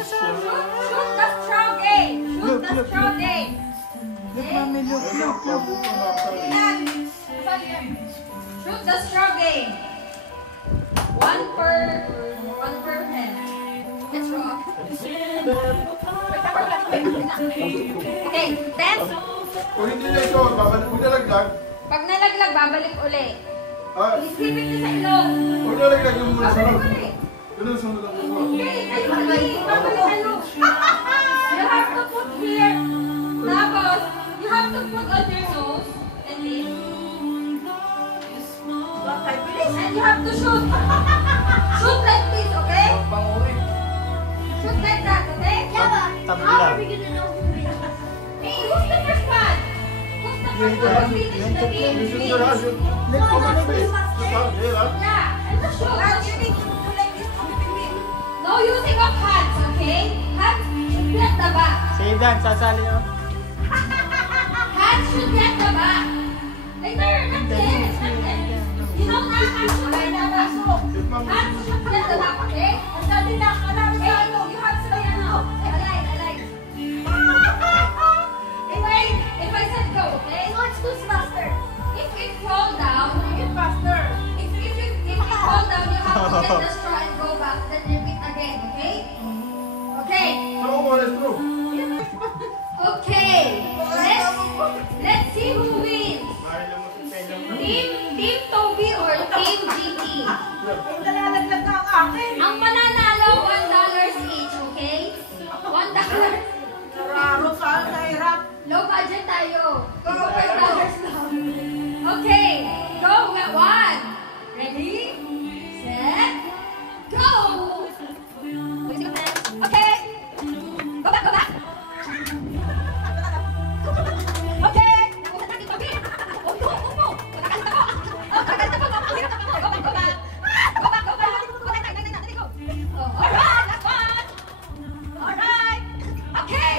Shoot the straw game. Shoot the straw game. Look, mommy, look. Shoot the straw game. One per hand. Let's roll. Okay, 10. Kung hindi na ito, kung nalaglag. Pag nalaglag, babalik uli. Isipin niyo sa ilong. Kung nalaglag yung muna sa loob. Babalik uli. Ganun sa loob. Okay, babalik sa ilong. You have to put here. Tapos, you have to put on your nose. And this. And you have to shoot. Shoot like this, okay? Shoot like that, okay? Tabla. Hey, who's the first one? Who's the first one to finish the game? Shoot your hand. Shoot Yeah, and the shoot. No using of hands, okay? Hands should be at the back. Say Dan, sasali nyo. Hands should be at the back. Later, not this. You know na, hands should be at the back. Hands should be at the back, okay? Ang sabi na, hey, you have to be ano. Alay. If I said go, okay? No, it's too faster. If it fall down, make it faster. If it fall down, you have to get the straw and go back. Then repeat again, okay? Okay. Okay. Let's see who wins. Team Toby or Team GT? Ang mananalo, $1 each, okay? $1. Low budget tayo. Go $5 lang. Okay. Go. 1. Ready? Set. Go. Okay. Go back. Okay. Alright. Okay.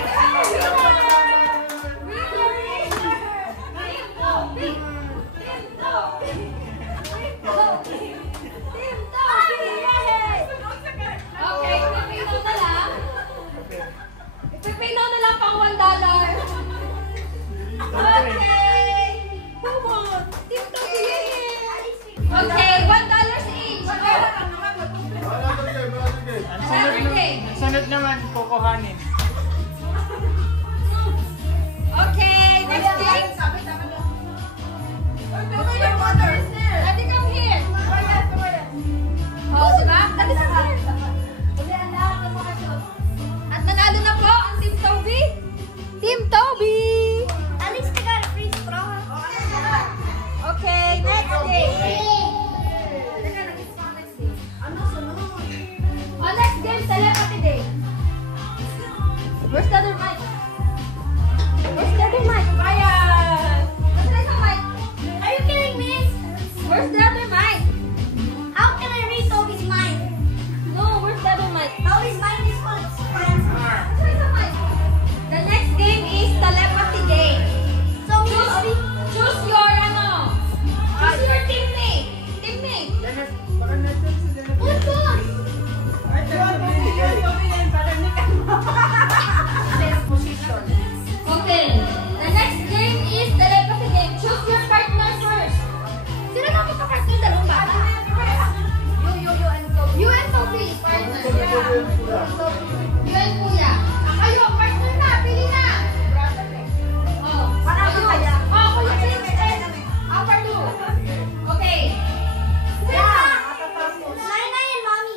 Ipipinaw na lang pang $1. Okay. Come on. Team Toby. Okay, $1 each. Everything. Sunod naman, kukuhanin. Okay, next thing. Daddy, come here. Oh, diba? Daddy, come here. At nanalo na po ang Team Toby. Team Toby! At least I got a free straw. Okay, next game. Oh, next game, telepathy game. Where's the other mic? Where's the other mic? Ryan! Where's the mic? Are you kidding me? Where's the other mic? How can I read Toby's mind? No, where's the other mic? Toby's mind is full of friends. Where's the mic? The next game is telepathy game. So Choose your ano. Choose your teammate. What's on? Best position. Okay. The next game is telepathy game. Choose your partner first. Sino na magpa-cast yung dalawang bata? You and Toby. Partner. You and Kuya. Kayo, partner na. Pili na. Oh. Kayo. Oh, Kuya. Upper two. Okay. Nine and mommy.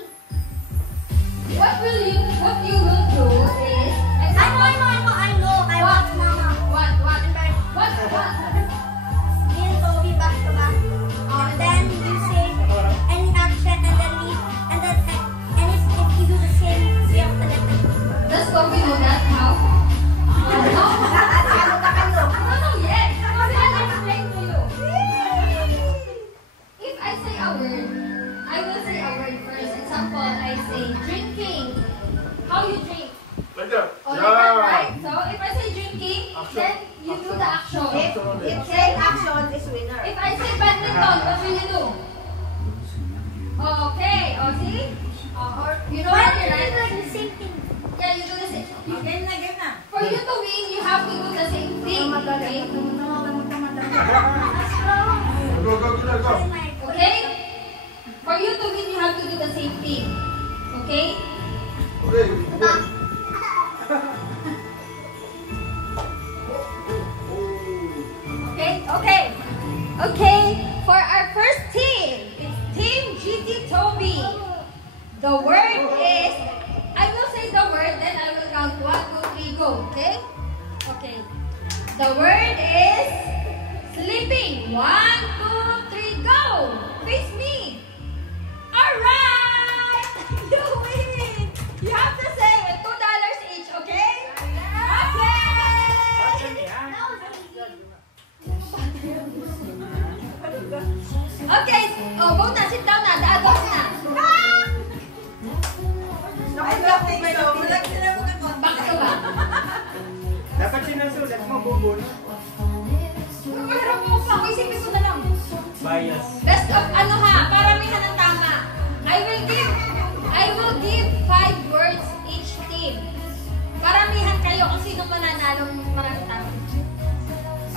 What you will do is I know. I want mama. what? Me and Toby back to back. And then you say any action and then leave. And if you do the same, we have to let them. Does Toby know that how? No, yes. I'll explain to you. If I say a word, I will say a word first. Example, I say drinking. How you drink? Like that. Like that, right? So if I say drinking, then you do the action. If say action is winner. If I say badminton, what will you do? Okay. Oh, see? Or you know what, right? Like the same thing. Go, go, go, go. Okay? For you to win, you have to do the same thing. Okay? Okay. Okay? Okay. Okay. For our first team, it's Team GT Toby. The word is, I will say the word, then I will count 1, 2, 3, go. Okay? Okay. The word is sleeping. 1, 2, 3, go. Face me. Alright! You win! You have to say it. $2 each, okay? Okay! Okay. Oh, go na. Sit down na. Daagos na. Back to back. Dapat sinasulat mo, bubon. Mahirap mo pa. Isipin ko na lang. Bias. Best of ano ha, paramihan ng tama. I will give 5 words each team. Paramihan kayo kung sino mananalo maraming tama.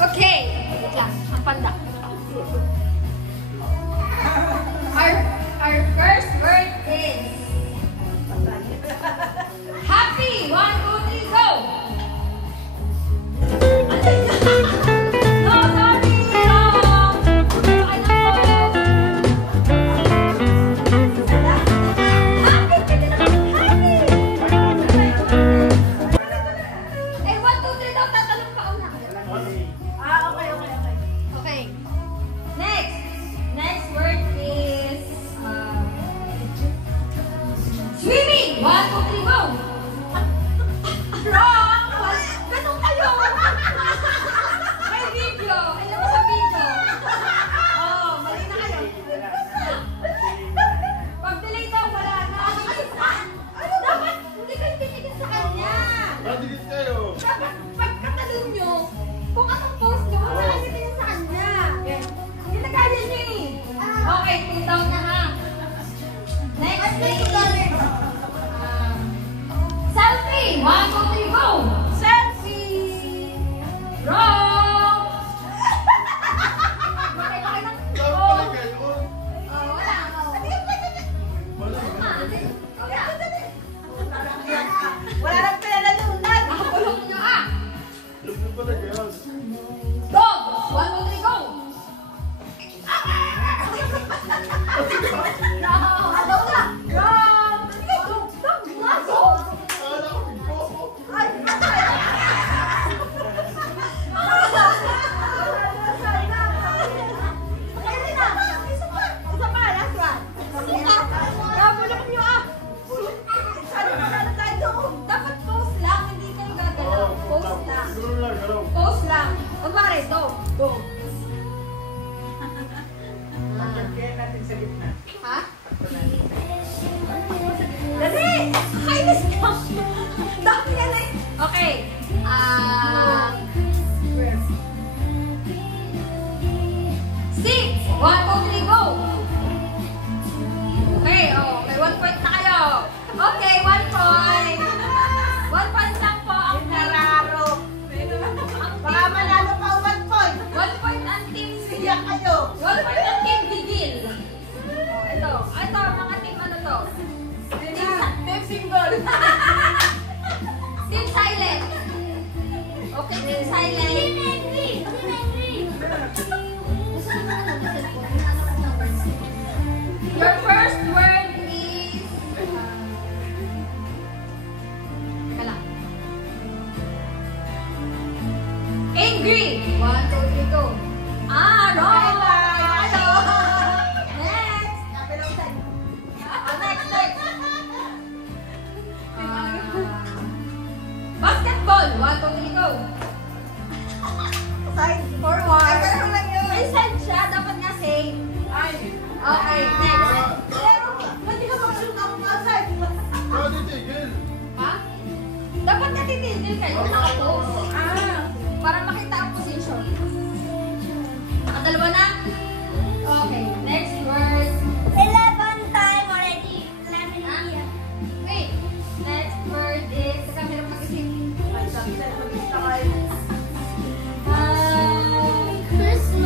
Okay. Wait lang. Ang panda. Our first word is happy. 1, 2, 3, go. No, sorry. Wrong. Okay na po. Eh, 1, 2, 3 daw. Tatalong pa una. Okay. Next word is swimming. 1, 2, 3, go. Wrong. Ganun kayo. May video. Alam mo sa video. Oh, mali na kayo. Pag delay daw, wala na. Dapat hindi kayo tinigil sa kanya. Madikit kayo. Dapat pagkatalon nyo, kung anong post nyo, wala kayo tingin sa kanya. Hindi na kaya niya eh. Okay, 2 down na ha. Next is selfie. 1, 2, 3, go. Selfie. Wrong. Okay, okay lang. Dapat Oh, pala kayo. wala. Wala. Wala nang pinalalunan. Nakakulong nyo ah. Dapat pala kayo. Go. 1, 2, 3, go. Ano na? Wrong. Go. Kala ko ikaw. Ay, patay. Isa pa, last one. Nabulok niyo ah. Sana magkano tayo doon? Dapat post lang, hindi kayo gagalaw. Post lang. Gano'n lang, gano'n. Post lang. Kunwari, go. Go. Kaya natin sa gitna. Ha? Dali! Kainis ka. Dami yan eh. Okay. Six. 1, 2, 3, go. Okay, oh, may 1 point na kayo. Okay, 1 point. 1 point lang po ang Nararo. Baka manalo pa 1 point. 1 point ang team Siya kayo. 1 point ang team Bigil. Oh, ito, mga team ano to? Team single. Team Silent. Okay, Team Silent. Your first word is... Teka lang. Angry. 1, 2, 3, go. Wrong. Next. Next. Basketball. 1, 2, 3, go. Side forward. May side siya. Dapat nga same. Okay, next. Pwede ka mag-shoot ako outside. Pwede tigil. Ha? Dapat nga titigil kayo. Naka-post. Para makita ang position. Nakadalawa na? Okay, next word. 11 time already. 11 here. Wait. Next word is... Teka, meron mag-isip. Christmas.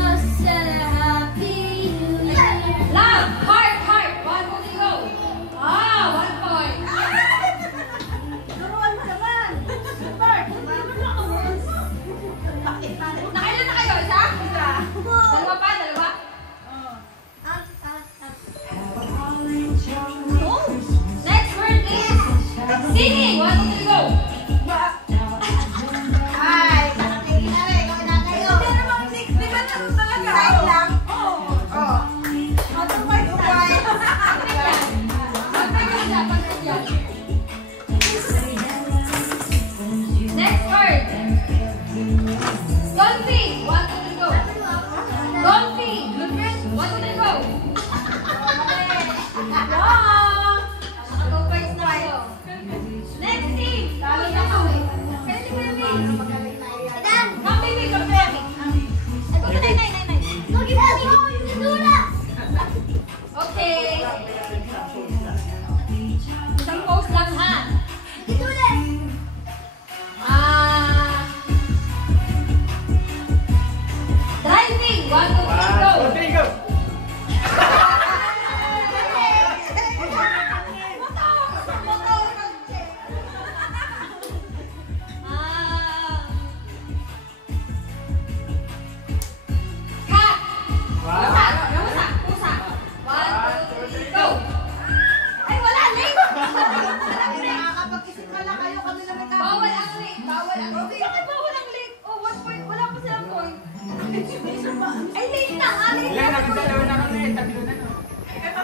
Dalawa na kami, tatlo na.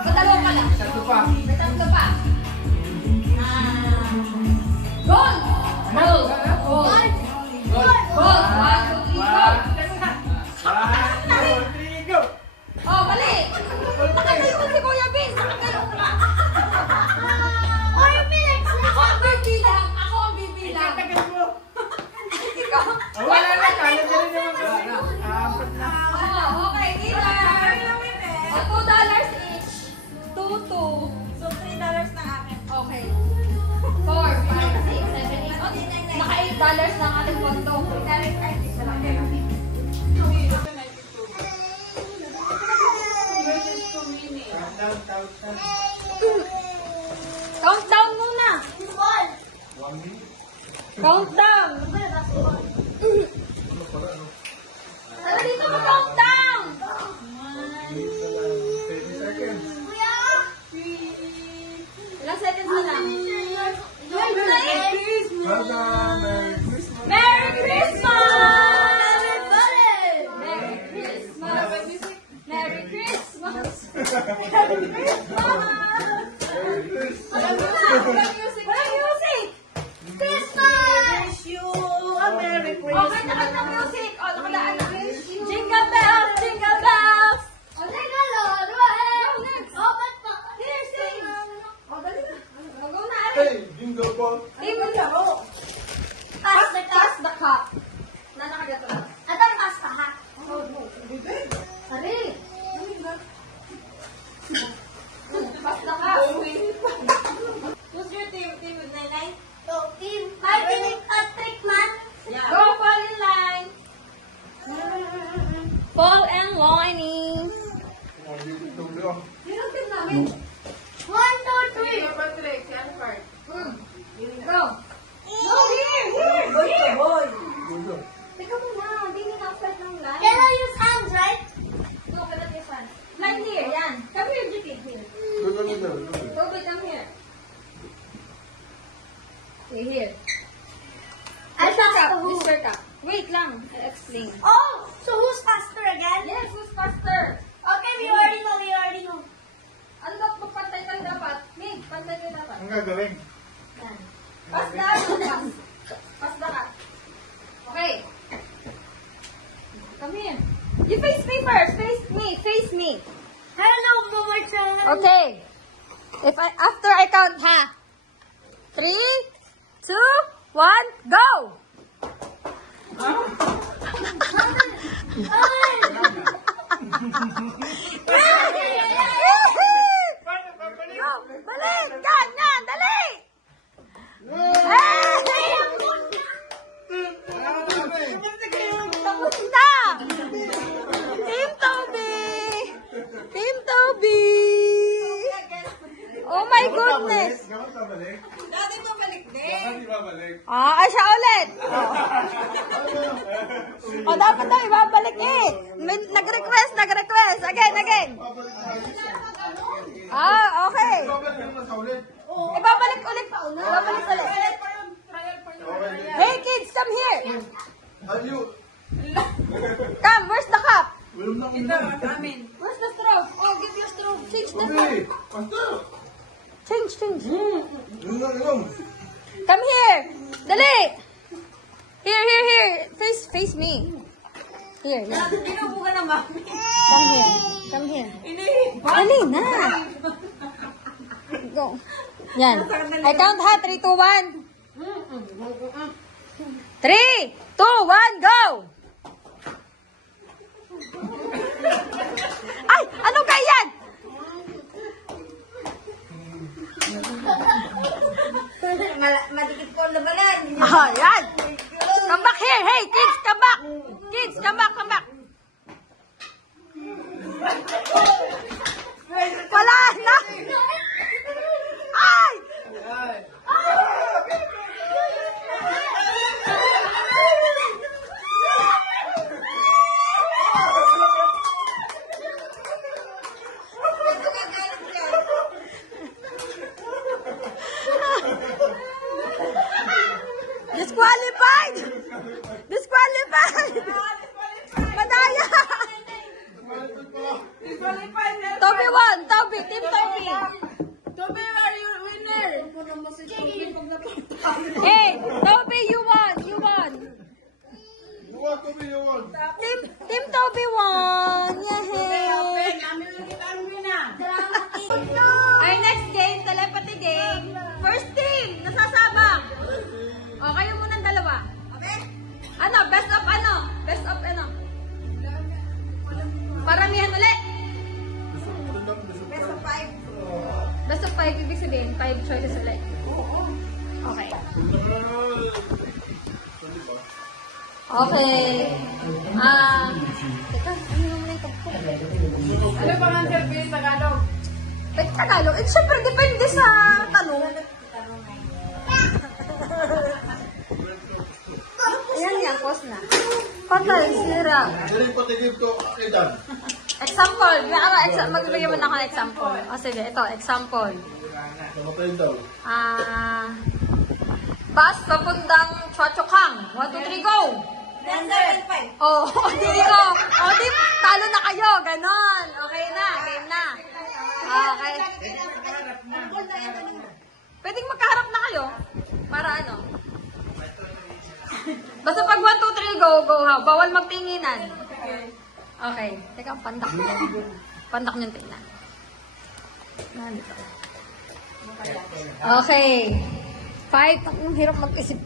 Dalawa pa lang. Tatlo pa. May tatlo pa. Goal! Goal! Goal! Goal! 1, 2, 3, go! 1, 2, 3, go! Oh, mali! Nakatayo si Kuya Vince! Nakatayo ka! Or minutes. Ako ang bibilang! Ako ang bibilang! Tagal mo. Ikaw! Oh, wala na, kaya ka rin naman kasi. Apat na. Oh, okay, winner! Oh, $2 each. 2, 2. So, $3 na akin. Okay. 4, 5, 6, 7, 8. Naka $8 na ang ating pondo. Countdown muna! Countdown! Tara dito mag-countdown! 30 seconds. Ilang seconds na lang? Well done. Merry Christmas. Merry Christmas! Merry Christmas! Merry Christmas! Walang music! Walang music! Christmas! Wish you a Merry Okay, nakat ng music! O, nakalaan na. Jingle bells! Jingle bells! O, jingle all the way! Next! O, ba't pa? Here, sing! O, dali na. Go na, Ari. Hey, jingle ball. Team laro. Pass the cup. Na nakagato na. At ang pasta ha. Ari! Pass the cup. Who's your team? Team with Nainay? So, team Martin Patrick man. Yeah. Go, fall in line. Fall and lining. Yun ang team namin. 1, 2, 3. Patrick, yan part. Go. No, here! Here! Boy to boy. Teka muna, hindi nila start ng line. Can I use hands, right? No, cannot use one. Line here, yan. Come here, JP. Here. Toby, come here. Okay, here. I This your passed cup. the who? This your cup. Wait lang, I'll explain. Oh, so who's faster again? Yes, who's faster? Okay, we already know. Ano dapat magpantay tayo dapat? Mig, pantay tayo dapat. Ang gagawin. Yan. Pass na, pass. Pass the cup. Okay. Come here. You face me first. Face me. Face me. Hello, Mama Chan. Okay. After I count, ha? 3, 2, 1, go! Go! Balik! Ganyan! Dali! Hey! Tapos na! Team Toby! Team Toby! Oh my goodness! Gamat na balik? Dati ko balik din. Gamat di ba balik? Ay, siya ulit! O, dapat daw ibabalik eh! Nag-request! Again! Okay! Babalik mo sa ulit. Ibabalik ulit. Ibabalik ulit. Hey kids, come here! Aliw. Come, where's the cup? Walang na ulam. Amin. Where's the straw? Oh, give you a straw. Change the Uy, cup. basta. Change. Walang na ulam. Come here. Dali. Here. Face me. Here. Pinubuga na mami. Come here. Dali na. Go. Yan. I count ha. 3, 2, 1. 3, 2, 1, go! Ay! Ano kaya yan? Madikit ko na balan. Yan! Come back here! Hey, kids, come back! Kids, come back! Wala na! Ay! Disqualified! Hey, Toby, you won. You won. You want to be the one. Team Toby won. Yay! Our next game, telepathy game. First team, nasasabak. O, kayo munang dalawa. Ano, best of ano? Best of ano? Paramihan ulit. Best of 5, ibig sabihin, 5 choices ulit. Okay. Okay. Teka, ano naman ito? Ano ba ang service Tagalog? Pwede Tagalog? Eh, syempre, depende sa tanong. Ayan yan, pause na. Patay, sira. Galing pa tigil ko, Edan. Example. Magbibigay mo na ako ng example. O sige, ito, example. Kamatayin daw. Bus papuntang Chua Chu Kang. 1, 2, 3, go! Oh, di ko. Oh, di, talo na kayo. Ganon. Okay na, game na. Okay. Pwedeng magkaharap na kayo. Para ano? Basta pag 1, 2, 3, go, go ha. Bawal magtinginan. Okay. Teka, pandak nyo. Pandak nyo tingnan. Nandito. Okay. 5. Ang hirap mag-isip.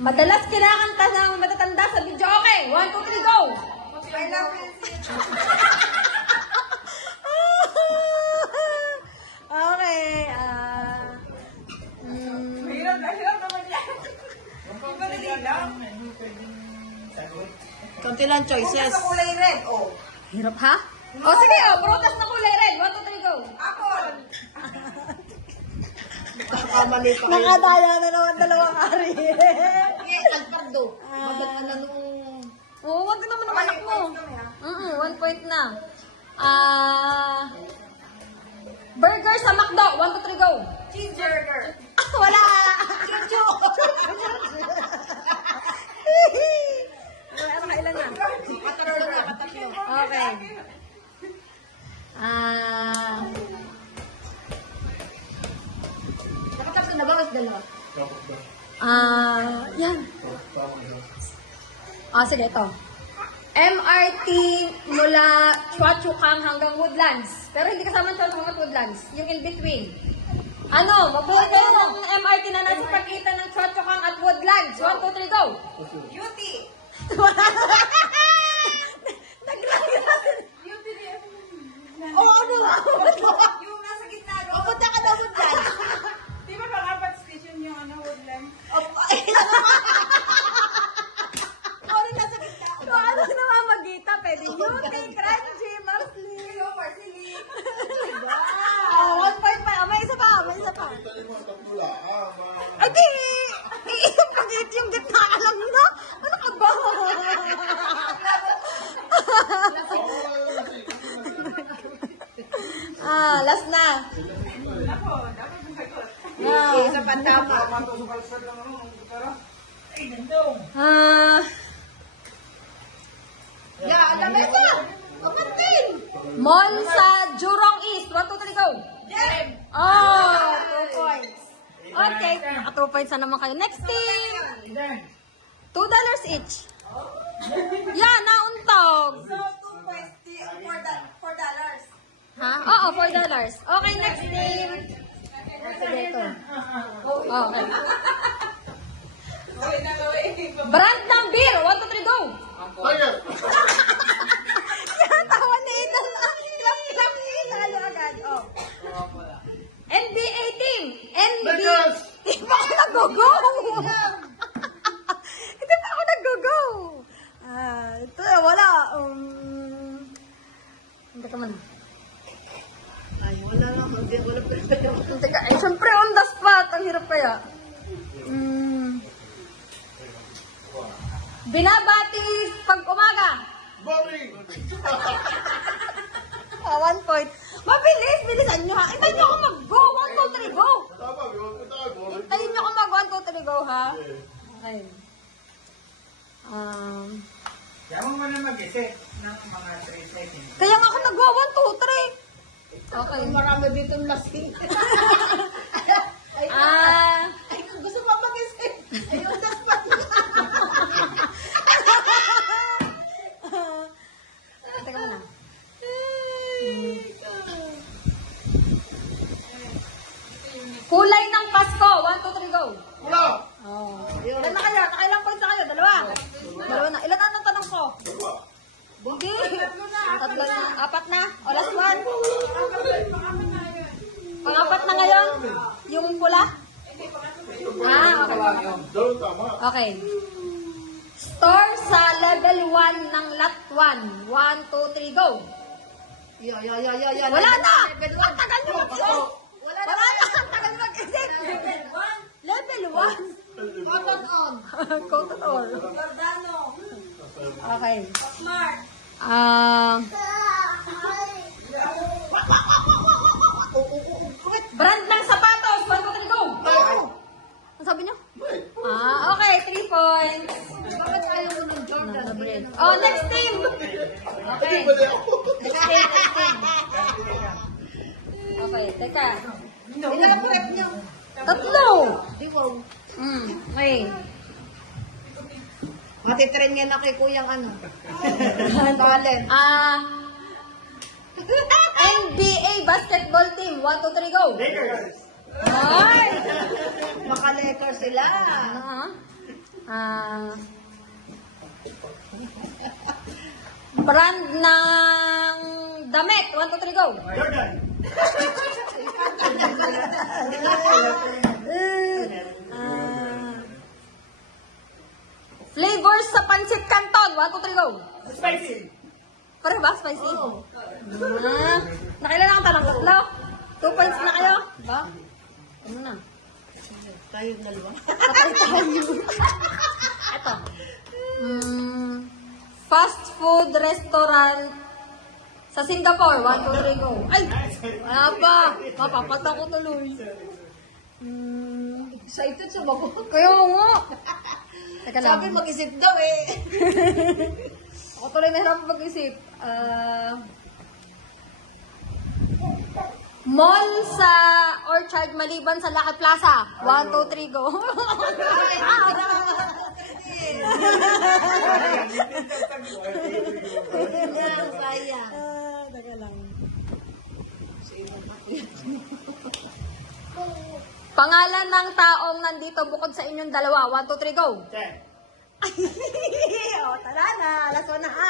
Madalas kinakanta ng matatanda sa video. Okay. 1, 2, 3, go! Okay. Hirap naman yan. Madali lang. Konti lang choices. Sa kulay red, oh. Hirap ha? O sige, prutas na kulay red. 1, 2, 3, go! Apple. Kamali pa kayo. Nakadaya na naman dalawang ari. Yes, alpardo. Maganda na nung... Oo, wag naman ang anak mo. 1 point na. Burger sa McDo. 1, 2, 3, go! Cheeseburger. Wala! Ano kailan na? Okay. Nakatapos na ba? Mas dalawa? Yan. Sige, ito. MRT mula Chua Chu Kang hanggang Woodlands. Pero hindi kasama Chua Chu Kang at Woodlands. Yung in between. Ano? Mabuhay kayo ng MRT na nasa pagitan ng Chua Chu Kang at Woodlands. 1, 2, 3, go! Beauty. Ano? Yung nasa gitna. Punta ka na Woodlands. Di ba pang-apat station yung Woodlands? Ano na mamagita? Pwede Beauty, Crunchy, Marsley. 1 point pa. May isa pa. Italin mo ang tatula. Adi! Pagit yung gitna. Alam na? Ano ka ba? Last na. Ako, dapat masagot. Isa pa tama. Ay, nandong. Alam mo ito. Kapatid. Mall sa Jurong East. 1, 2, 3, go. Jem. 2 points. Okay. Naka 2 points na naman kayo. Next team. $2 each. Yan, nauntog. So, 2 points, $4. Ha? Oo, $4. Okay, next team. Sige, ito. Okay. Brand ng beer. 1, 2, 3, go. Tiger! Yan, tawa ni Ethan. Clap, talo agad. Oh. NBA team. Lakers! Hindi pa ako nag-go-go. Hindi pa ako nag-go-go. Ito, wala. Hindi ka man. Ay, wala lang. Wala pa. Teka, syempre on the spot. Ang hirap kaya. Binabati pag umaga. Boring! 1 point. Mabilis, bilisan nyo ha. Hintayin nyo ako mag-go. 1, 2, 3, go. Tama, yun. Punta ka, boring. Hintayin nyo ako mag 1, 2, 3, go ha. Okay. Kaya mo na mag-isip ng mga 3 seconds. Kaya nga ako nag-go 1, 2, 3. Okay. Marami dito lasing. Kulay ng Pasko. 1, 2, 3, go. Wala. Oh. Ilan na kayo? Nakailang points na kayo? Dalawa. Dalawa na. Ilan ang tanong ko? Dalawa. Hindi. Tatlo na. Apat na. O, last one. Pang-apat na ngayon. Yung pula. Okay. Dalawang tama. Okay. Store sa level 1 ng lot 1. 1, 2, 3, go. Wala na! Ang tagal nyo mag-isip! Wala na! Ang tagal nyo mag-isip! Level 1. Cotton on. Cotton on. Giordano. Okay. Smart. Brand ng sapatos. 1, 2, 3, go. Ang sabi nyo? Okay. 3 points. Bakit ayaw mo ng Jordan? Oh, next team. Okay. Pwede ako. Next team. Okay, teka. Ilan ang rep nyo? Tatlo. Wow. Okay. Matitrain nga na kay kuyang ano. Talent. NBA basketball team. 1, 2, 3, go. Ay! Maka-letter sila. Brand ng damit. 1, 2, 3, go. Jordan. Flavors sa pancit canton. 1, 2, 3, go. Spicy. Pare ba? Spicy? Nakailan ang tanong? Tatlo? 2 points na kayo? Ba? Ano na? Tayo dalawa. Patay tayo. Ito. Fast food restaurant sa Singapore. 1, 2, 3, go. Ay! Wala pa. Mapapata ko tuloy. Excited sa bago. Kaya nga. Teka lang. Sabi mag-isip daw eh. Ako tuloy nahirap mag-isip. Mall sa Orchard maliban sa Lucky Plaza. 1, 2, 3, go. Sayang. Teka lang. Pangalan ng taong nandito bukod sa inyong dalawa. 1, 2, 3, go. Tara na. Last one na ha.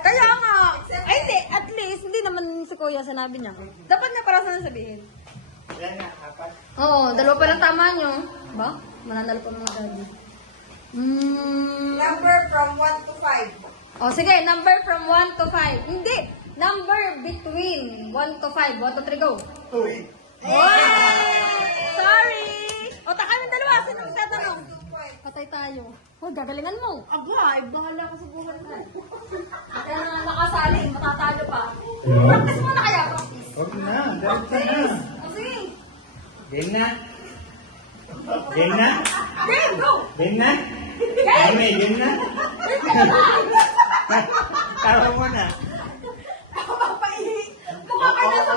Kaya nga. Ay, hindi. At least, hindi naman si Kuya sinabi niya. Dapat niya para sana sabihin. Yan na, apat. Oo, dalawa pa lang tama niyo. Ba? Mananalo pa mga daddy. Number from 1 to 5. O, sige. Number from 1 to 5. Hindi. Number between 1 to 5. 1 to 3, go. Uy. Sorry! O, taka ng dalawa. Sino ang tatanong? Patay tayo. Huwag, gagalingan mo. Agay, bahala ka sa buhay mo. Kaya na nakasali, matatalo pa. Practice mo na kaya, practice. Huwag na, diretso na. O, sige. Game na. Game na. Game, go! Game na. Game na. Tawa mo na. Mukha ka na sa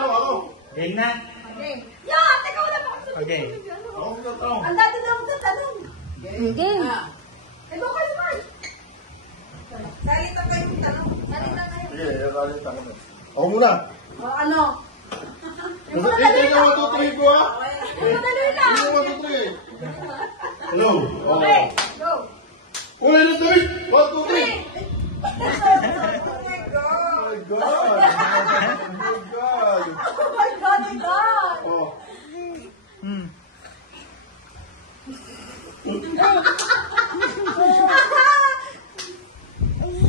Ako. Game na. game. Yeah, teka, wala pa kasi. Okay. Ako sa tanong. Ang dati daw sa tanong. Game. Eh, go kayo, Mark. Salita kayo yung tanong. Salita kayo. Sige, lalit ako na. Ako muna. O ano? Ito yung 1, 2, 3 ko ha. Madali lang. Ito yung 1, 2, 3. Hello. Okay, go. Uy, ito 3. 1, 2, 3. Oh my God. Oh my God. Oh my God. Oh my God, my God. Oh.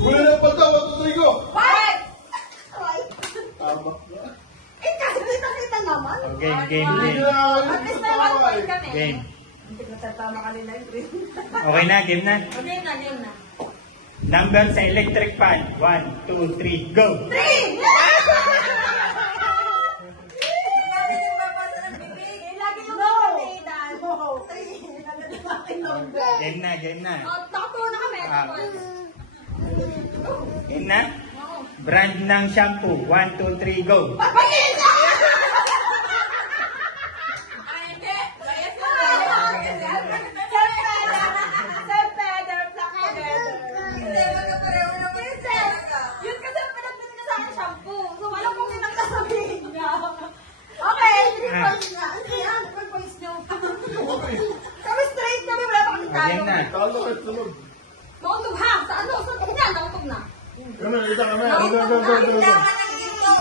Uy, na pata. 1, 2, 3 ko. Five. Tama. Eh, kasi kita naman. Okay, game. At least may 1 point kami. Game. Hindi ko tatama kanina yung dream. Okay na, game na. Game na, game na. Number sa electric fan. 1, 2, 3, go! 3! Lagi yung babasa ng bibig. Lagi yung kapatid. Game na, game na. Oh, nakapuno na kami. Game na? Brand ng shampoo. 1, 2, 3, go! Papagin! Yun kasi pinagpili ka sa akin shampoo. So, alam kong yun ang kasabihin niya. Okay, Talo kayo, sunod. Nauntog ha! Sa ano? Sa hinyan, nauntog na. Kami, isa kami. Go. Dahan ng ginto.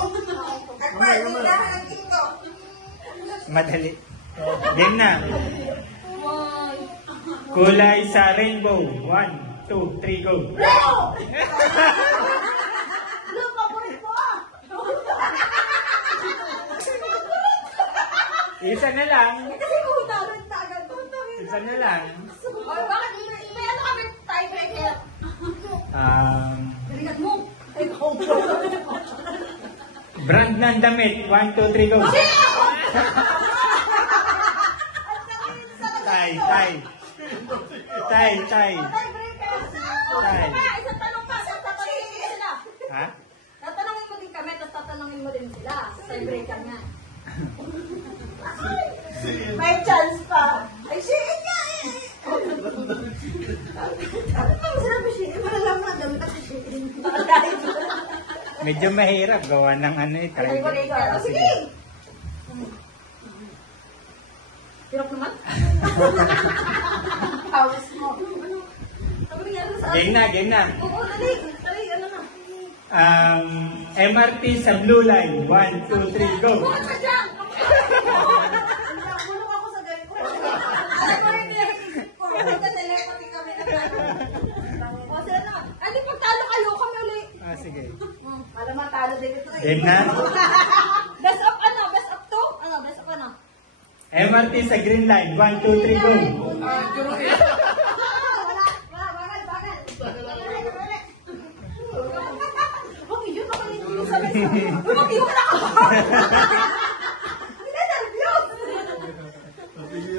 Nagpal, dahan ng ginto. Madali. Game na. Ay. Kulay sa rainbow. 1, 2, 3, go. Leo! Blue, paborit mo ah. Isa na lang. Kasi kung tarot na agad. Isa na lang. Ay, bakit? May ano kami tiebreaker? Galingan mo. Brand ng damit. 1, 2, 3, go. Kasi ako! Tay. Isang tanong pa. Tatanungin mo sila. Ha? Tatanungin mo din kami, tapos tatanungin mo din sila. Sa tiebreaker nga. May chance pa. Ay, shiin nga eh. Ano ba masarap yung shiin? Malalaman na damit ako shiin. Medyo mahirap gawa ng ano eh. Tiebreaker. O, sige! Hirap naman. Pawis mo. Sabi niya, ano sa Game na. Oo, dali. Dali, ano na. MRT sa blue line. 1, 2, 3, go. Bukod ka dyan! Bulong ako sa ganito. Alam mo rin nila isip ko. Magka-telepathy kami na gano'n. O, sila na. Ay, di pagtalo kayo, kami uli. Sige. Alam mo, talo din ito eh. Game na. Best of ano? Best of 2? Ano? Best of ano? MRT sa green line. 1, 2, 3, go. Bagal. Huwag yun, baka hindi yung sabi sa Huwag yung na ako! Hindi, nervyos.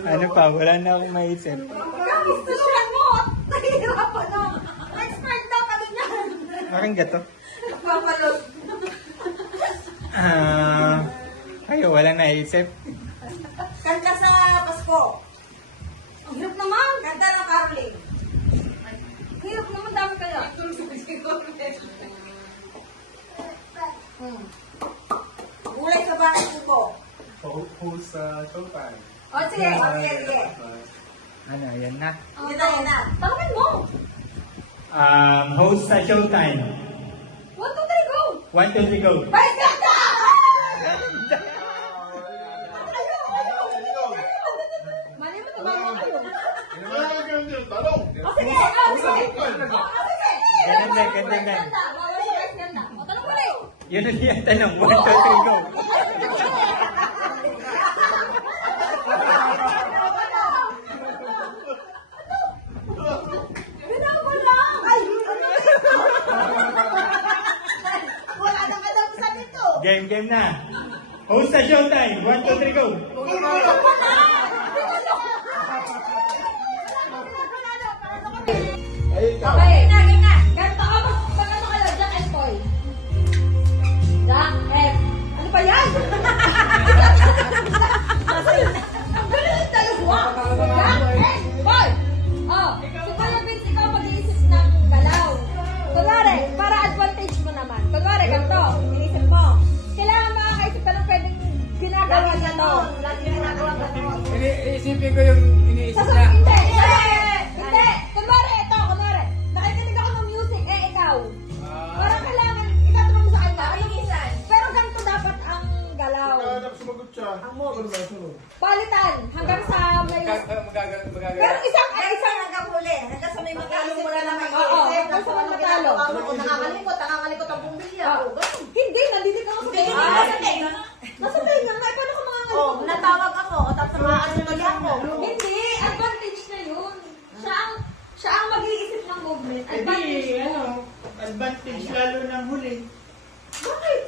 Ano pa? Wala na akong maisip. Tulungan mo! Nahihirapan na! Expert na kami niyan! Parang gato. Nagpapalot. Kayo, walang naisip. Kanta sa Pasko. Ang hirap naman! Kanta ng caroling. Hirap naman, dami kaya. Gulay sa bahay ko. Who's showtime? O, sige. Sige. Ano, yan na. Yun na. Tanungin mo! Host sa showtime. 1, 2, 3, go! 1, 2, 3, go. Ay, ganda! Mali mo, tumama kayo. Wala ka ganyan, talong. O, sige! O, sige! O, sige! Ganda. Ganda. Bawal sa guys, ganda. O, tanong mo rin. Yun ang yung tanong. 1, 2, 3, go. Binago lang! Ay, Wala nang alam sa nito. Game na. Host sa showtime. 1, 2, 3, go. Ay, ikaw. Okay, game na. Ganto ka, pag ano ka lang, Jack and Poy. Jack and... Ano ba yan? Ang galing ng dalawa. Jack and Poy. Oh, so kaya Vince, ikaw mag-iisip ng galaw. Kunwari, para advantage mo naman. Kunwari, ganito, inisip mo. Kailangan makakaisip ka ng pwedeng ginagawa niya to. Lagi ginagawa ka to. Iisipin ko yung iniisip na. Hindi. Kunwari, kunwari. Nakikinig ako ng music, ikaw. Parang kailangan, itatanong mo sa kanya. Pero ganito dapat ang galaw. Hanap sumagot siya. Ang mo. Ano ba, sunod? Palitan, hanggang sa may... Pero isang Hanggang huli. Hanggang sa may matalong mo na naman. Oo, hanggang sa may matalo. Nakakalikot ang bumbilya. Oh, hindi, nalilig ako sa tenga. Nasa tenga nga, paano ko mga Oh, natawag ako. O tapos maaasuli ako. Hindi, advantage na yun. Siya ang mag-iisip ng movement. Advantage mo. Advantage lalo ng huli. Bakit?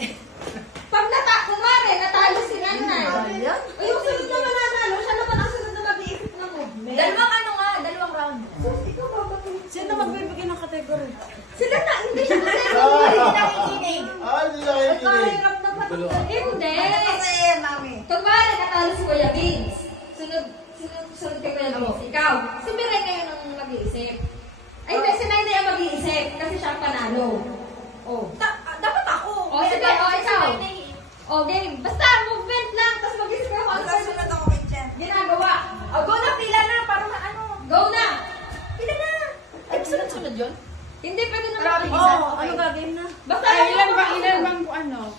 Pag kunwari, natalo si Nanay. Ayan. Ay, yung sunod na mananalo, siya naman ang sunod na mag-iisip ng movement. Dalawang round. Sus, ikaw ba ba? Sino magbibigay ng kategory? Sila na, hindi siya kasi. Nakikinig. Hindi nakikinig. Mahirap na patuloy. Hindi. Kasi, mami. Kunwari, natalo si Kuya Vince. Sunod kay Kuya Vince. Ikaw, si Miray kayo nang mag-iisip. Ay, hindi, si Nanay ang mag-iisip kasi siya ang panalo. Oh. Dapat ako. O, sige, ikaw. O, game. Basta, movement lang, tapos mag-isip kayo kung ano Magkasunod ako kay Chen. ginagawa. O, go na, pila na. Parang ano. Go na! Pila na. sunod-sunod yun? Hindi, pwede naman Oo, mag-isa. ano gagawin na? Basta Ilan bang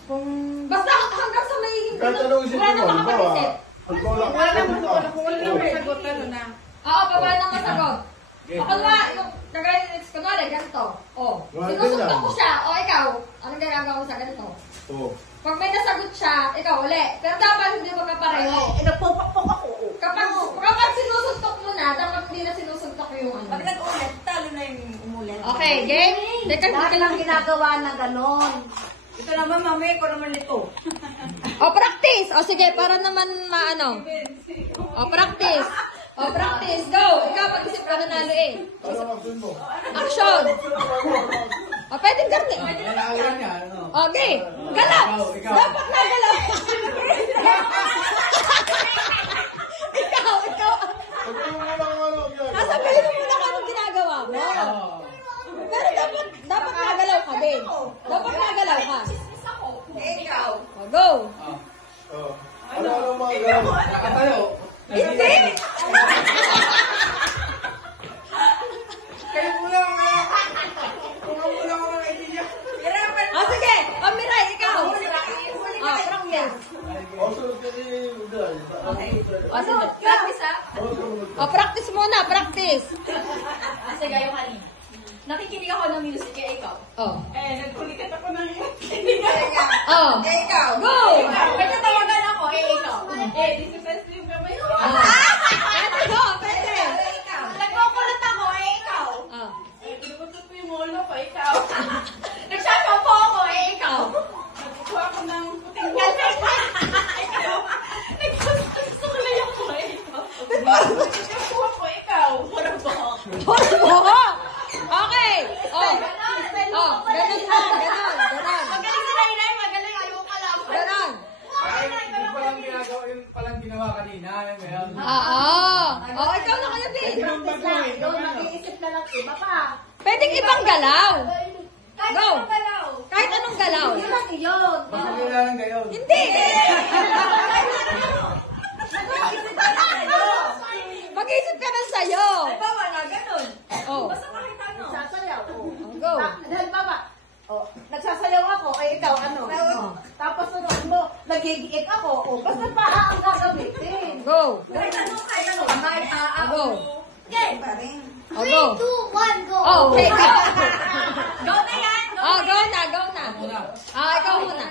kung... Basta hanggang sa may hindi Kahit anong isip wala mo, na makapag-isip. pagkulang Wala naman masagot, ano na. Oo, baba na masagot. O kunwa, yung kagaya next kunwari, ganito. O, Wala sinusuntok ganyan. ko siya. O ikaw, anong ginagawa mo sa ganito? Oo. Pag may nasagot siya, ikaw uli. Pero dapat hindi magkapareho. Nagpupakpok ako. Kapag sinusuntok mo na, dapat hindi na sinusuntok yung ano. Pag nag-ulit, talo na yung umulit. Okay, game? Teka, Lahat lang ginagawa na ganon. Ito naman, mami, ko naman ito. O, practice! O, sige, para naman maano. O, practice. O, practice. Go! Ikaw, mag-isip ka nanalo eh. Ano ang action mo? Action! O, pwedeng garte. Okay. Galaw! Dapat na galaw. Ikaw. Pagkulang mo lang ano. Sasabihin mo muna kung anong ginagawa mo. Pero dapat nagalaw ka din. Dapat nagalaw ka. Ikaw. O, go! Oo. Ano mga galaw? Nakatayo. Hindi! Kayo muna mga... Kung ako muna ako mga idea. O, sige! O, Miray, ikaw! O, practice. O, sunod ka ni Uday. O, sige. Practice, ha? O, practice muna. Practice. Kasi kayo kanina. Nakikinig ako ng music, kaya ikaw. O. Nagkulikat ako ng O. ikaw. Go! May natawagan ako, ikaw. Disipes yung kamay ko. Pwede, go! Pwede! Ikaw. Nagkukulat ako, ikaw. O. Pinukutot mo yung ulo ko, ikaw. Nagsasampo ako, ikaw. Nagkukuha ako ng puting galing. Ikaw. Nagsusulay ako, ikaw. Nagkukuha ko, ikaw. Puro po. Puro! Okay! O. O, ganun ha. Ganun. Magaling si Nainay, magaling. Ayaw ka lang. Ganon. Yung palang ginawa kanina. Ngayon. Oo. O, ikaw na kayo, Bin. Mag-iisip na lang iba pa. Pwedeng ibang galaw. Kahit Go. anong galaw. Kahit anong galaw. Yun lang yun. Wala lang gayon. Hindi. Mag-isip ka ng sayo. Halimbawa na, ganun. Oh. Basta kahit ano. Nagsasayaw. Go. Halimbawa, nagsasayaw ako, ay ikaw ano. Tapos sunod mo, nagigiit ako. Basta pa ang gagamitin. Go. Kahit ano, kamay, Go. Okay. Pa rin. O, go. 3, 2, 1, go. Oh, okay, go. Go na yan. Oh, go na. Ah, ikaw muna.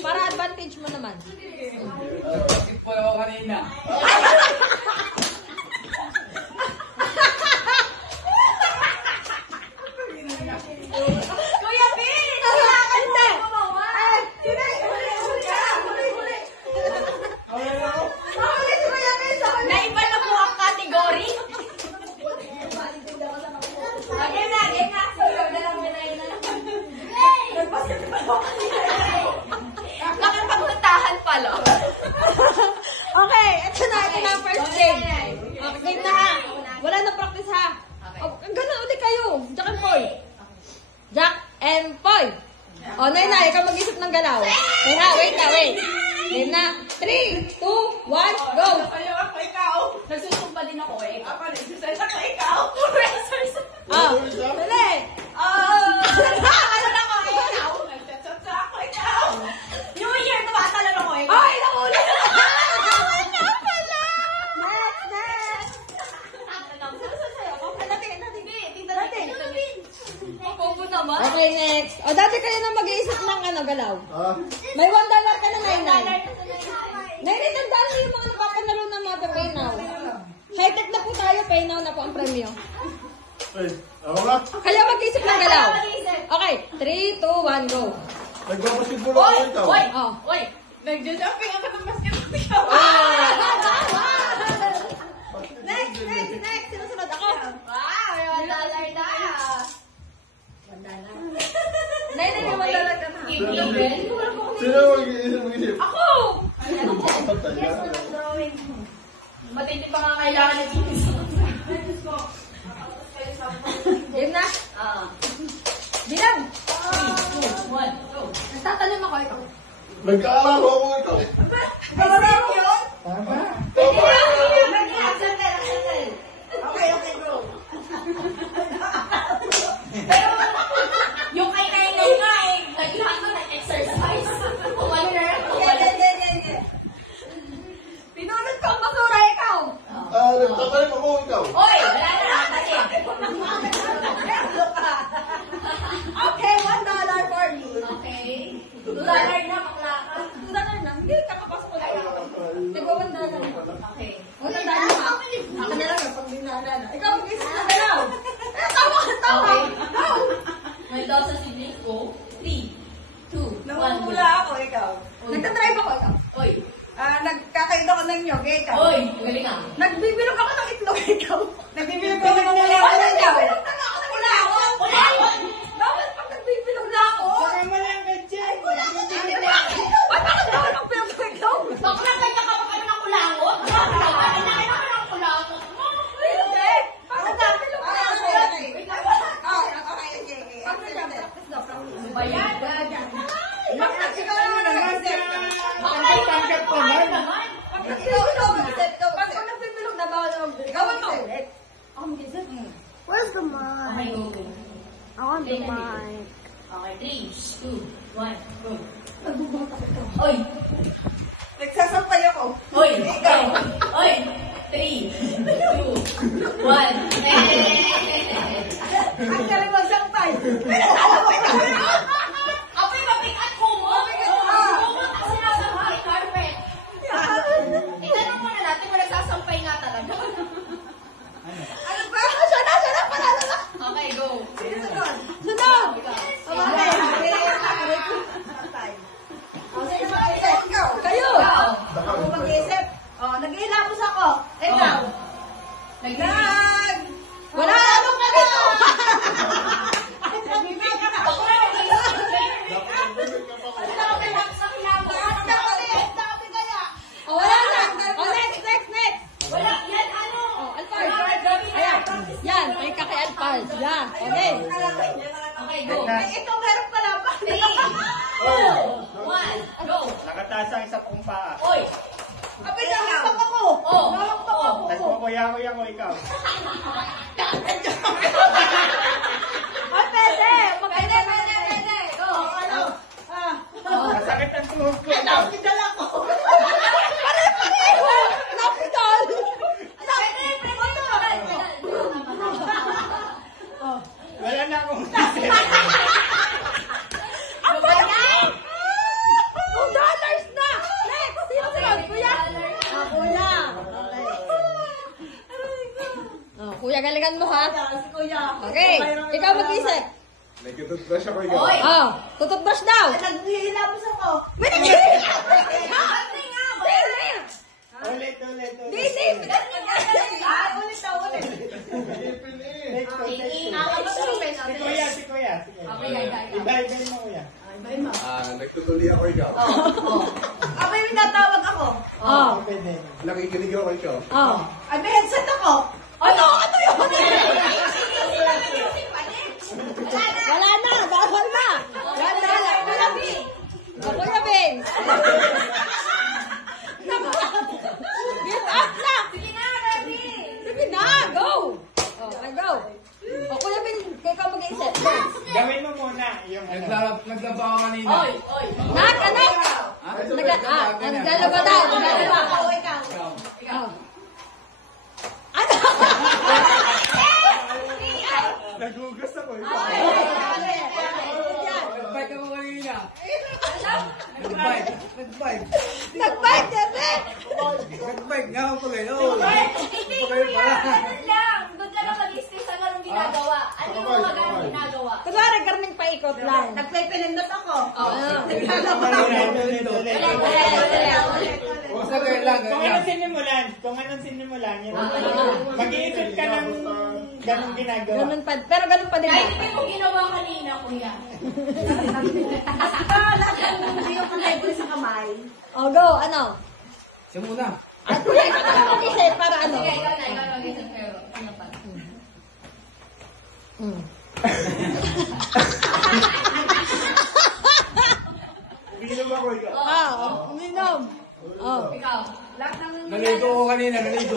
Para advantage mo naman. Bakit po ako kanina? Kuya Bin! Hindi. Naiba na po ang category. Game na. Sige, dalang binay na lang. Nakapagpuntahan pala. Okay, ito na ang first game. Okay, game na ha. Wala na practice ha. Oh, ganun ulit kayo. Jack and Poy. Jack and Poy. O, Nay, ikaw mag-isip ng galaw. Wait. Game na. 3, 2, 1, go. Sa'yo ako, ikaw. Nagsusumpa din ako eh. Ako, nagsusumpa ako, ikaw. Oh, dali. Nagsasalan ako, ikaw. Nagsasalsa ako, ikaw. New Year, tumatalon ako, ikaw. Ay, naulit. Okay, next. O, dati kayo na mag-iisip ng galaw. Ah? May $1 ka na, Nay. Nay, tandaan niyo yung mga nakapanalo ng mga pay-now. High-tech na po tayo, pay-now na po ang premyo. Ay, ako nga. Kayo mag-isip ng galaw. Okay, 3, 2, 1, go. Nagpapasiguro ako ikaw. Oh. Oy! Nagja-jumping ako ng basketball. Next. Sinusunod ako. Wow! May $1 na. Nay, may $1 ka na. Sino mag-iisip? Ako! Matindi pa nga kailangan ni Tinis. Game na. Bilang. 3, 2, 1, go. Nagtatalim ako ito. Nag-aalala ako ikaw. Parang yun? Tama. Okay, go. Kakain ako ng nyog, ikaw. Oy, galing ah. Nagbibilog ako ng itlog, ikaw. Nagbibilog ako ng itlog, ikaw. Wala ako. Bakit pag nagbibilog na ako? Saka mo lang ka dyan. Ba't ako daw ng pinag-ikaw? Bakla kayo nakakapag ng kulangot? Kakain na kayo ng kulangot. Hindi. Bakit nagbibilog na ako? Ano ba yan? Bakit ikaw naman nag-isip? Tangkat ko man. Pag nagbibilog na bawal na magbibilog. Gawin mo ulit. Ako mag-isip. Where's the Okay, mic? go, go. I want the Tingnan mo. mic. Okay, 3, 2, 1, go. Oy! Nagsasampay ako. Oy! Ikaw! Oy! 3, 2, 1. Ang galing magsampay. Apoy, mapikat ko mo! Kumot kasi nasampay, carpet. Itanong muna natin kung nagsasampay nga talaga. Ano ba? Siya na, panalo na. Okay, go. Sunod. Sunod! Kayo! Ikaw! Ako mag-iisip. Oh, nag-iilapos ako. Ikaw. Wala na nung kanito! Nagbibig ka na. Ako na, mag-iisip. Ang dami lang sa kilama. Ang dami kaya. Oh, wala na. Oh, next. Wala, yan ano? Alpal. Ayan. Yan, may kay Alpal. Yan. Okay. Okay, go. Ito meron pala pa. 3, 2, 1, go. Nakataas ang isa kong paa. Oy! Kapit na ako ako. Oh! Nalakpak ako. Nagkukuya-kuya ko ikaw. Ay, pwede. Pwede. Go. Ano? Masakit ang tuhod ko. Napidal ako. Pare-pareho. Napidal. Wala na akong Ang bagay! $2 na! Next! Sino sunod? Kuya? Kuya. Kuya, galingan mo ha? Si Kuya. Okay, ikaw mag-isip. May kitutbrush ako ikaw. Oy! Tututbrush daw. Naghihilamos ako. May naghihilamos! ulit. Bilis! Ulit daw, ulit. Ipin eh. Next ko. Si Si kuya. Okay, guys. Iba-ibay mo kuya. Nagtutuloy ako ikaw. Ako yung natawag ako. Pwede. Nakikinig ako ikaw. Ay, may headset ako. Ano yun? Wala na, bawal na. Wala. Kuya Bing. Kuya Bing. Get up na. Sige na, ready! Sige na, go. Okay, go. Kuya Bing, ikaw mag-iisip. Go. Gawin mo muna yung ano. Naglaba ako kanina. Oy! Nak, ano? Naglalaba daw. Naglalaba. Ikaw! Ano? Nagugas ako ikaw. Nagbike ako kanina. Nagbike. Nag-bike, Jesse. Nagbike nga ako pala. Oo. Hindi, kuya! Ganun lang! Doon ka lang mag-stay sa ganung ginagawa. Ano yung mga ganung ginagawa? Kunwari, karning paikot lang. Nagpipinindot ako. Basta ganyan lang. Kung anong sinimulan, yun. Mag-iisip ka ng ganong ginagawa. Ganun pa, pero ganun pa din. Kahit hindi mo ginawa kanina, kuya. Hindi yung kamay sa kamay. Go, ano? Siya muna. At kuya, ikaw na mag-isip para ano? Sige, ikaw na mag-isip kayo. Ano pa? Uminom ako ikaw. Uminom. Ikaw. Naligo ko kanina. Naligo.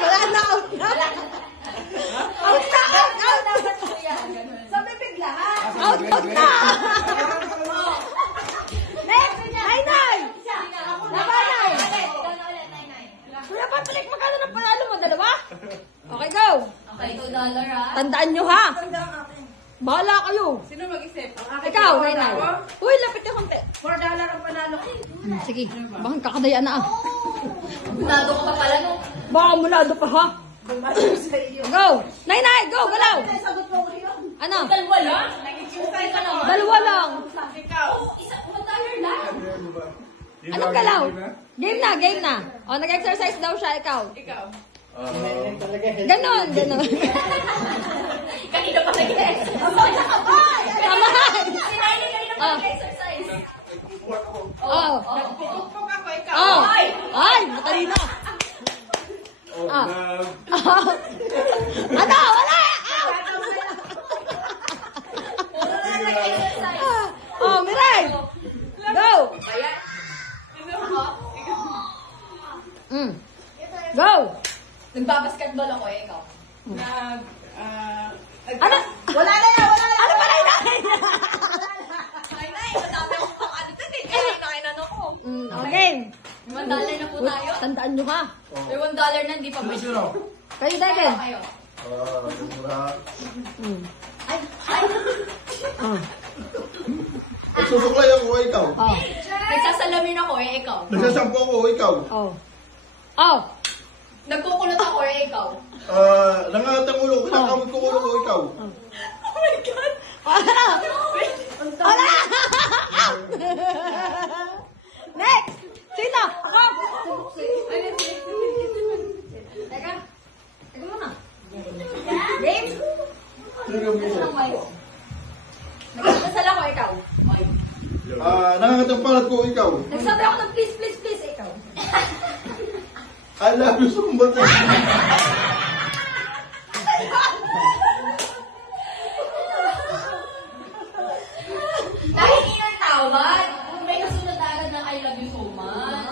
Wala na, out na. Out na. Kuya, ganun. Sa bibig lahat. Out na. Next, Nay. Labanay. Ikaw na ulit, Nay. Kuya Patrick, magkano na panalo mo? Dalawa? Okay, go. Okay, $2 ha. Tandaan nyo ha. Bahala kayo. Sino mag-isip? Ikaw, Nay. Uy, lapit ka konti. $4 ang panalo. Sige, bakit kakadaya na ah. Bulado ka pa pala, no? Baka mulado pa ha. sa iyo. Go! Nay, go! Galaw! Sagot mo ko yun. Ano? Dalawa lang? Dalawa lang. Oh, isa, $1 lang. Anong galaw? Game na, game na. O, nag-exercise daw siya, ikaw. Ikaw. Ganyan talaga. Ganon, ganon. Kanina pa nag-exercise. Tamahan! Si Riley kanina pa nag-exercise. Oh. Nagpupukpok ako, ikaw. Oh. Ay! Ay, matalino. Oh, Ah. nag... Ano? Wala! Puro na nag-exercise. Oh, Miray! Go! Ayan. Tignan mo. Go! Nagbabasketball ako, ikaw. Ano? Wala na yan, wala na. Ano pa rin na? Ay, nay, madami akong pang ano dun eh. Kaya nakainano ko. Okay. $1 na po tayo. Tandaan nyo ha. May $1 na, hindi pa ba? Kayo, David. Kayo. Lahat. Ay, ay. Nagsusuklay ako, ikaw. Oh. Nagsasalamin ako, ikaw. Nagsasampo ako, ikaw. Oh. Oh. Nagkukulot ako, ikaw. Nangangatang ulo ko, nakakamot ko ulo ko, ikaw. Oh my God. Wala! Wala! Next! Sino? Ako! Teka. Teka muna. Game? Nagkasal ako, ikaw. Nangangatang palat ko, ikaw. Nagsabi ako ng please, please, please, ikaw. I love you so much. Dahil iyon tawad, may kasunod agad ng I love you so much.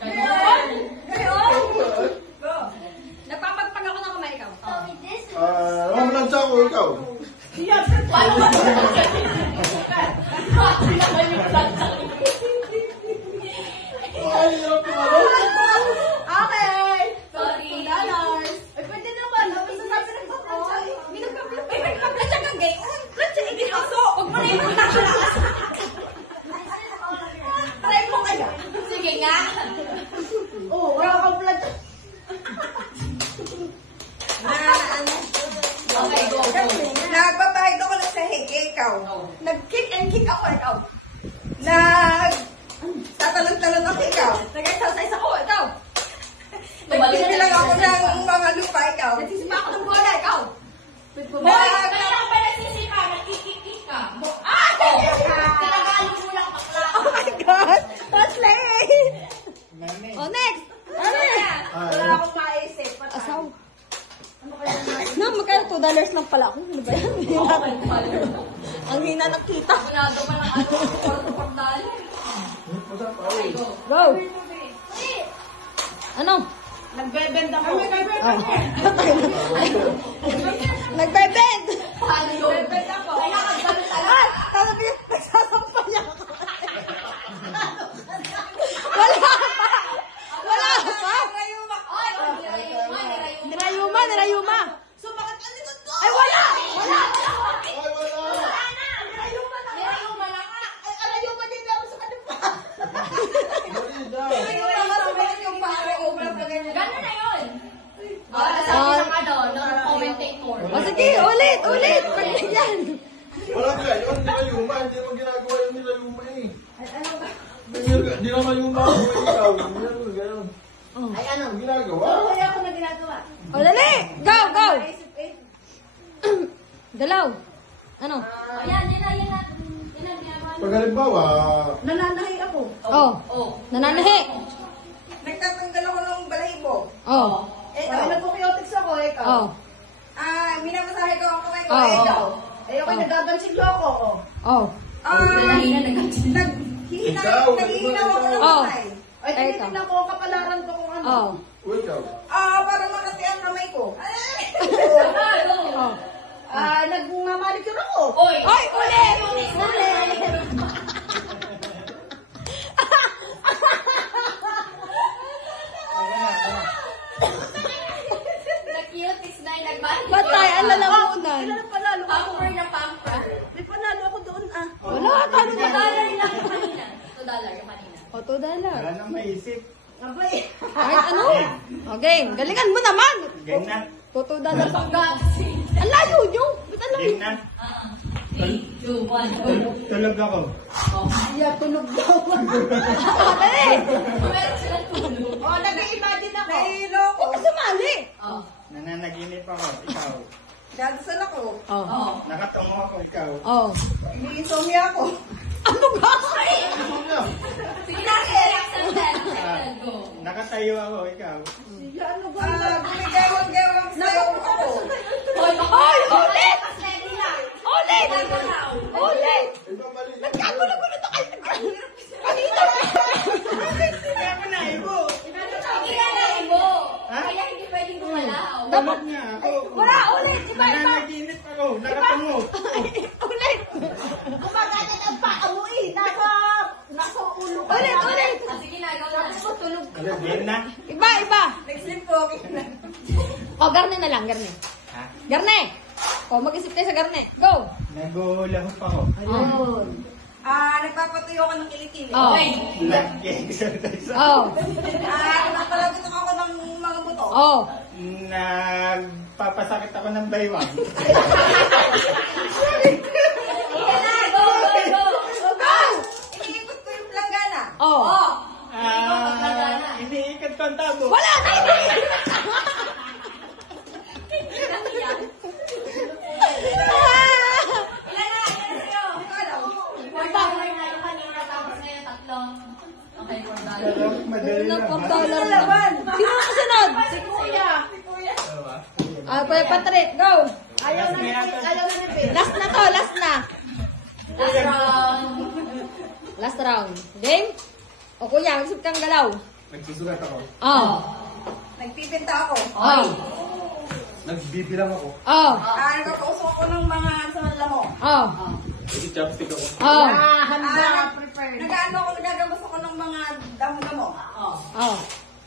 Ganon. Gayon? Go. Nagpapagpag ako ng kamay, ikaw. Namamanansa ako, ikaw. Paano ba? Okay. Sorry. $2. Ay, pwede naman. Sabi ng pagkakas. Hindi nagka-vlog. Ay, nagka-vlog siya kang gayon. Vlog siya, hindi aso. Huwag mo na yung magkakalas. Try mo kaya. Sige nga. Oo, wala kang vlog. Okay, go. Nagpapahid ako lang sa higi, ikaw. Nag-kick and kick ako, ikaw. Tatalon-talon ako, ikaw. Nag-exercise ako, ikaw. Nagbibilang ako ng mga lupa, ikaw. Nagsisipa ako ng bola, ikaw. Hoy, kaya ka pa nagsisipa, nakikikik ka. Tinagalo mo lang bakla. Oh my God! That's late! Oh, next! Ano yan? Wala akong maisip. Asaw. Na, magkano $2 lang pala ako. Ano ba yan? Ang hina ng kita. Pinado pa ng ano, $4 Okay, go. Go! Ano? Nagbebend ako. Nagbebend! Paano yun? Kaya ka ganun talaga. Ah! Sabi niya, nagsasampa niya ako. Wala pa! Wala pa! Ay, nirayuma. Nirayuma, nirayuma. So, bakit ang likod ko? Ay, wala! Wala! Nirayuma na nga. Ay, alayo mo din ako sa kanila. Gano'n na yun. Sabi ng ano, ng commentator. O sige, ulit, ulit! Pagkakyan! Wala ka, yun, nilayuma. Hindi mo ginagawa yung nilayuma eh. Hindi na mayuma ako, ikaw. Ganyan. Ay, ano? Ginagawa. Wala ako na ginagawa. O, dali! Go, go! Galaw! Ano? Ayan, yan na. Pag halimbawa, Nananahay ako. Oh, Oh. nananahi! Nagtatanggal ako ng balahibo. Oh, Ikaw, nagkukiotics ako, ikaw. oh, Minamasahe ko ang kamay ko, Oh. ikaw. Ayoko, nagabansiglo ako. oh. Ikaw, Naghihinaw ako ng Oh. kamay. Ay, Ikaw. tinitignan ko, kapalaran ko kung ano. Oh, ikaw. Para makati ang kamay ko. oh. Nagmamanicure ako. Oy! Oy, ulit! Ulit! Nag-cuties na yung nagbahay. Patay, ang lalamunan. Panalo ako. Pamper na pamper. May panalo ako doon, ah. Wala, talo na tayo. $2 lang yung kanina. $2 yung kanina. O, $2. Wala nang maisip. Abay. Kahit ano? Okay, galingan mo naman. Game na. $2 pa. God. Ang layo nyo. Ba't ang layo? Game na. 3, 2, 1, go. Tulog ako. Iya, tulog daw. Meron silang tulog. Oh, nag-i-imagine ako. Nahilo ko. Huwag ka sumali. Oh. Nananaginip ako. Ikaw. Dadasal ako. Oh. Nakatungo ako. Ikaw. Oh. Iniisomya ako. Ano ba? Sige na, relax and go. Nakatayo ako. Ikaw. Ano ba? Gumigewang-gewang sa'yo ako. Hoy, ulit! Steady lang. Ulit! Ulit! Ito mali. Nagkagulo-gulo to kayo. Kanina. Hindi ako naibo. Sige na, ibo. Ha? Kaya hindi pwedeng gumalaw. Tulog niya ako. Wala, ulit! Iba! Nananaginip ako. Nakatungo. Ulit! Gumagana ng paa mo eh. Nasa ulo ka. Ulit! Sige na, ikaw na. Tulog. Game na. Iba! Nag-sleepwalking na. O, garne na lang, garne. Ha? Garne! O, mag-isip tayo sa garne. Go! Nagulahok ako. Ayun. Nagpapatuyo ko ng kilikili. Oh. Nag-exercise ako. Oh. Nagpalagot ako ng mga buto. Oh. Nagpapasakit ako ng baywang. Sige na, go, go, go. Go! Iniikot ko yung planggana. Oh. Iniikot ko ang tabo. Wala na! Okay, Madali lang. $4. Sino ang kasunod? Si Kuya. Patrit, go! Ayaw na ni Last na to, last na. Last round. Last round. Game? O kuya, mag-isip kang galaw. Nagsusulat ako. Oh. Nagpipinta ako. Oh. Nagbibilang ako. Oh. Nagkakausap ako ng mga sa mo. Oh. Chopstick ako. Oh. Nag-ano ako, nagagabas ako ng mga damo-damo. Oh.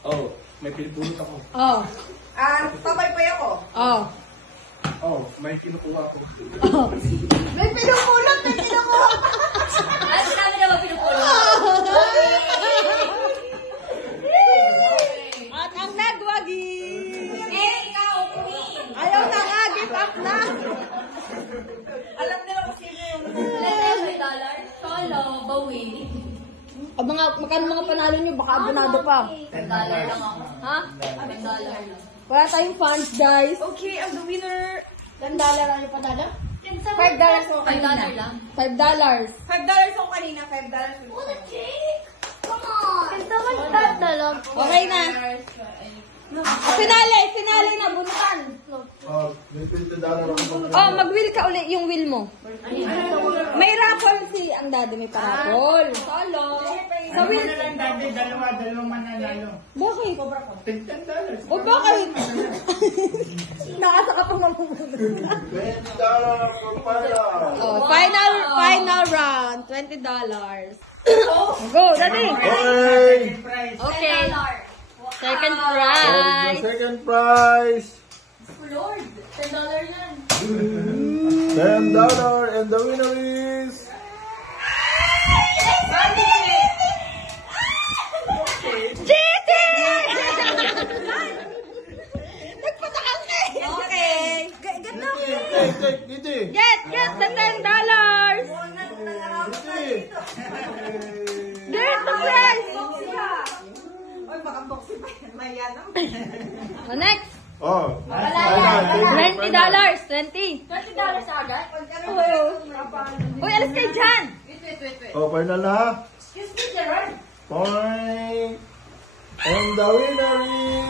Oh, may pinipulot ako. Oh. Papaypay ako. Oh. Oh, may kinukuha ako. Oh. May pinupulot, may pinupulot. Ano sinabi na ba pinupulot? At ang nagwagi. Ikaw, queen. Ayaw na nga, give up na. Alam nila kung sino yung... $10. Solo, bawi. O magkano mga panalo nyo, baka abonado pa. $10 lang ako. Ha? $10 lang. Wala tayong funds, guys. Okay, ang the winner. $10 lang yung panalo? $5 ako $5 kanina. lang. $5. $5 ako kanina, $5. Come on. Okay na. Finale na, bunutan. Oh, may $20 ako. Oh, mag-will ka uli yung will mo. May raffle si ang daddy, may paraffol. Solo. Sa will. Ano na lang, Daddy? Dalawang mananalo. Bakit? $10. O bakit? Nakasa ka pa mamumunod. $20 for final. Oh, final round, $20. Go, daddy. Okay. Okay. Second The prize. second prize. Lord, $10 yan. $10 and the winner is... Gigi! Nagpatakas na eh. Okay. Get na. Gigi. Get the $10. Get the prize. Oy, baka boxy pa yan. Maya na. Oh, next. Oh. $20. $20. $20 agad? Uy, alas kayo dyan. Wait. Oh, final na ha? Excuse me, Gerard. Point. And the winner is...